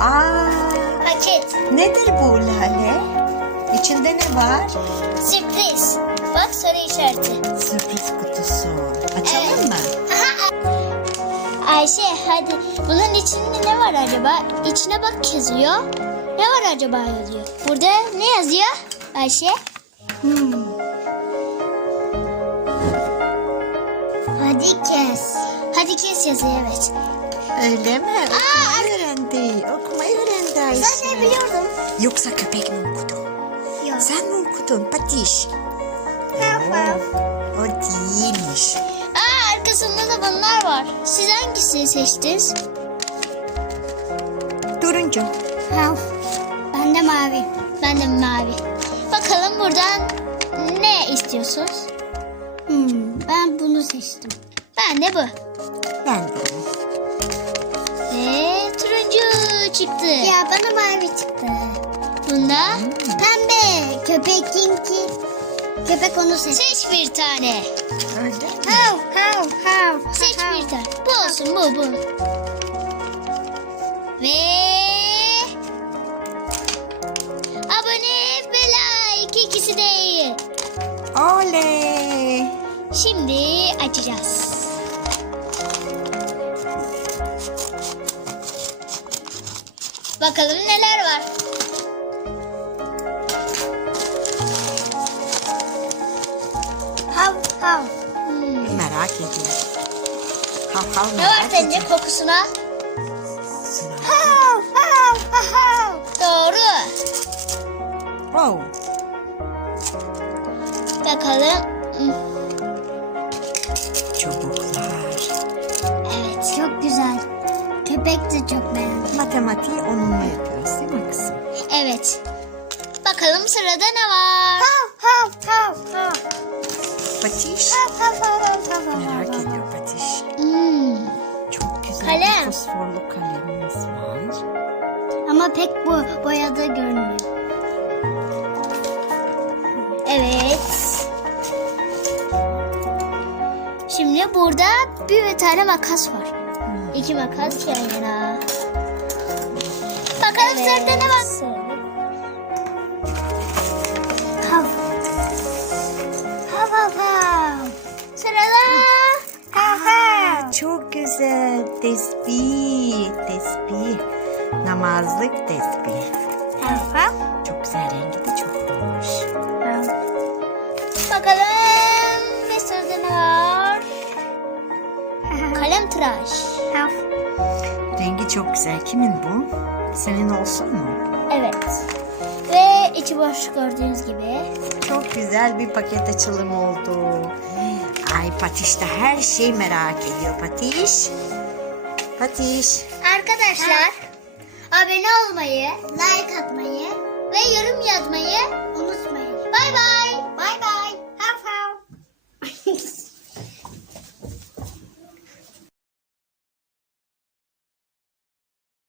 Aa, Paket. nedir bu Lale? İçinde ne var? Sürpriz. Bak sarı işareti. Sürpriz kutusu. Açalım mı? Ayşe hadi. Bunun içinde ne var acaba? İçine bak yazıyor. Ne var acaba yazıyor. Burada ne yazıyor Ayşe? Hmm. Hadi kes. Hadi kes yazıyor evet. Öyle mi? Okumayı öğrendi. Okumayı öğrendi Ayşe. Ben ne biliyordum? Yoksa köpek mi okudu? Yok. Sen mi okudun Patiş? o değilmiş. Aa arkasında da bunlar var. Siz hangisini seçtiniz? Turuncu. Ben de mavi. Ben de mavi. Bakalım buradan ne istiyorsunuz? Hmm, ben bunu seçtim. Ben de bu. Ben de. Turuncu çıktı. Ya bana mavi çıktı. Bunda pembe. Köpek kinki. Köpek onu seç. Seç bir tane. Hav hav hav. Seç bir tane. Bu olsun bu bu. Ve abone ve like ikisi değil. Oley. Şimdi açacağız. Bakalım neler var. Hav hav. Hmm. Merak ediyorum. Hav hav Ne var merak sence ediyorum. kokusuna? Hav hav hav. Doğru. Oh. Bakalım. Çubuklar. Köpek de çok beğendim. Matematiği onunla yapıyoruz değil mi kızım? Evet. Bakalım sırada ne var? Hav hav hav hav. Patiş. Hav hav hav hav hav. Merak ediyor Patiş. Hmm. Çok güzel Kalem. bir fosforlu kalemimiz var. Ama pek bu boyada görünmüyor. Evet. Şimdi burada bir tane makas var. İki makas yan yana. Bakalım sırada ne var? Hav. Hav hav hav. Sırada hav hav. Çok güzel. Tesbih. Tesbih. Namazlık tesbih. Hav hav. Çok güzel rengi de çok hoş. Bakalım bir sırada ne var? Kalem tıraş. Rengi çok güzel. Kimin bu? Senin olsun mu? Evet. Ve içi boş gördüğünüz gibi. Çok güzel bir paket açılım oldu. Ay Patiş de her şeyi merak ediyor Patiş. Patiş. Arkadaşlar abone olmayı, like atmayı ve yorum